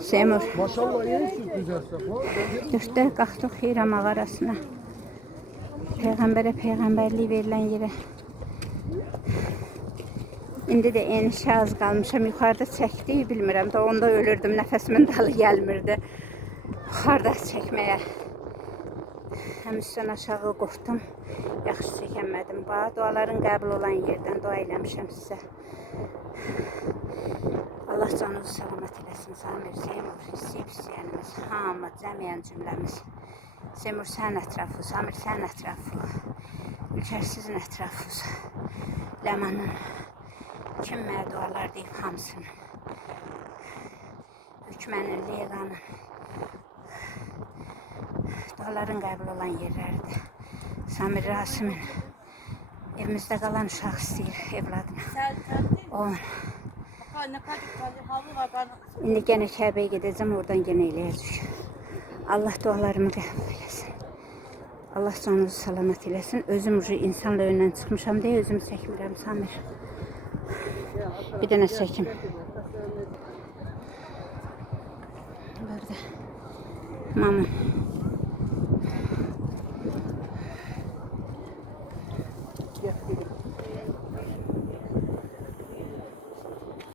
Seymur. Maşallah iyi güzelse. Dörtdə qalxdıq Hira mağarasına. Peyğəmbərliyi verilən yerə. İndi də enişə az qalmışam. Yuxarıda çəkdik, bilmirəm da onda ölürdüm. Nəfəsimin dalı gəlmirdi. Yuxarıda çəkməyə. Həm üstdən aşağı qorxdum. Yaxşı çəkənmədim. Duaların qəbul olan yerdən dua eləmişəm sizə. Allah canınızı salamat eləsin. Samir, Seymur, istəyib-istəyənimiz, hamı, cəmiyyən cümləmiz. Seymur sənin ətrafı, Samir sənin ətrafı, Ülkər sizin ətrafınız. Ləmanın kim mənə dualar deyib hamısını. Hükmənin, Leylanın duaların qəbul olan yerlərdir. Samir Rasimin evimizdə qalan uşaq istəyir evladına. Onun. İndi gene Kəbəyə gedəcəm, oradan gene eləyəcək. Allah dualarımı qəbul eləsin. Allah canınızı salamat eləsin. Özüm insanla önündən çıxmışam deyə özümü çəkmirəm Samir. Bir dənə çəkim. Burada. Mamam.